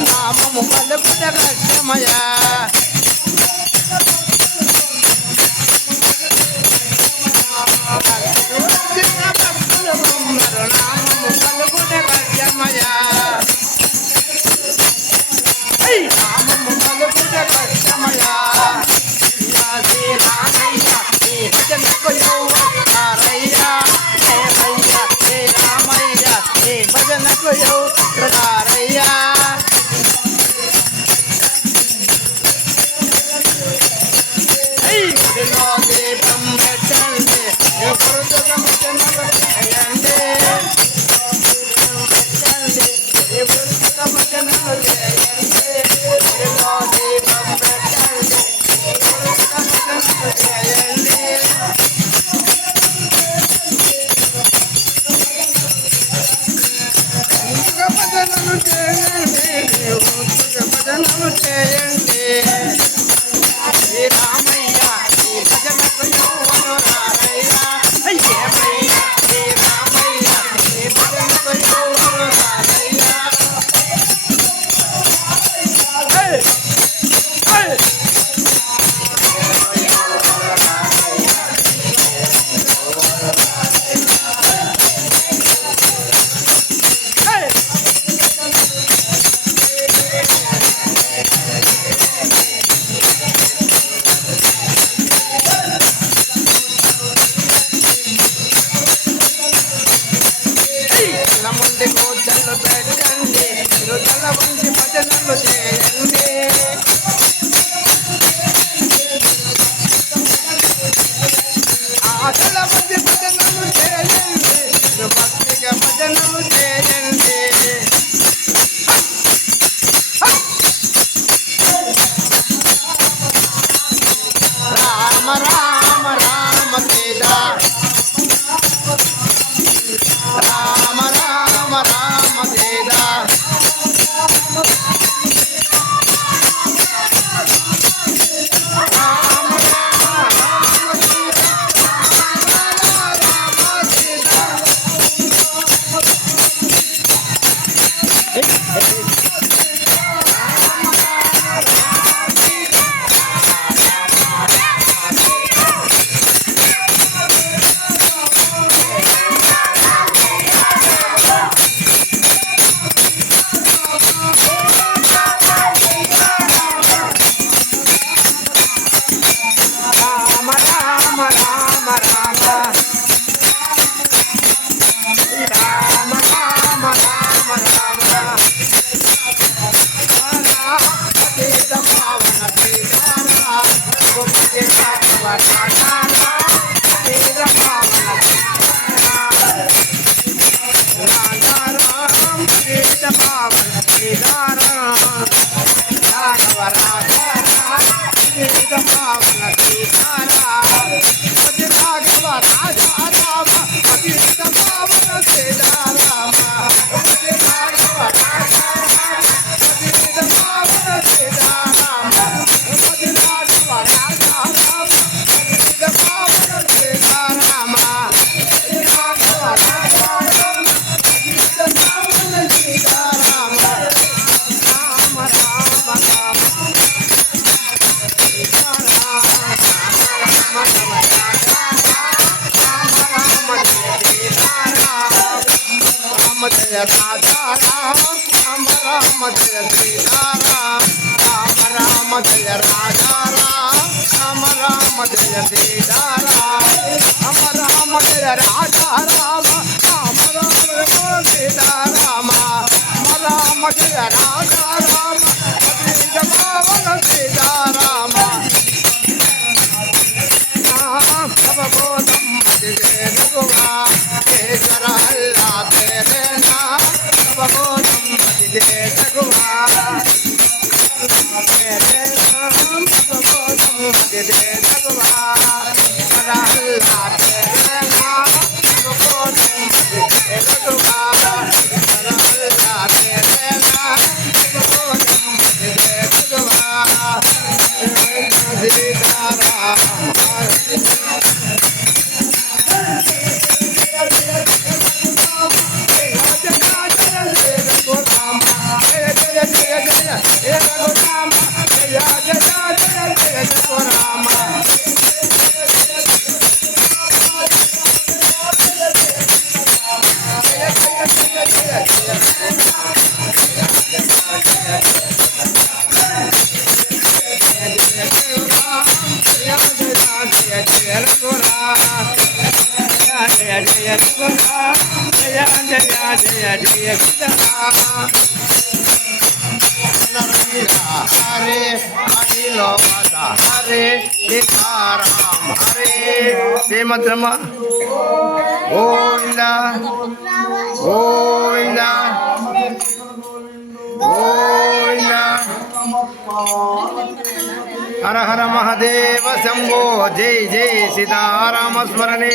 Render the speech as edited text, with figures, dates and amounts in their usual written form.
నామము పలుకుట కష్టమయా నామము పలుకుట కష్టమయా నామము పలుకుట కష్టమయా భజనకు రారయ్యా దీపం పెట్టండి భజనలు చేయండి శ్రీ రామయ్య ఈ భజనకు యువను రారయ్యా ఏమయ్య శ్రీ రామయ్య ఈ భజనకు యువను రారయ్యా ముందు కూర్చొని పెట్టండి రుజల వంటి భజనలు చేయండి ఆశల వంటి భజనలు చేయండి భక్తిగా భజనలు చేయండి రామ రామ రామ సీతా రామ రామ రామ సీతా जय राजा राम राम राम जय सीता राम राम राम जय राजा राम राम राम जय सीता राम राम राम जय राजा राम राम राम सीता राम राम राम जय राजा राम पावन सीता राम सब बोधम जय रघुवा केसर अल्लाह तेरे नाम सब बोधम जय रघुवा तेरे नाम सब बोधम जय रघुवा अल्लाह तेरे नाम हरे अनिल हरे सीताराम हरे जय मद्रम गोविंद गोविंद गोविंद हर हर महादेव शंभो जय जय सीताराम स्मरणे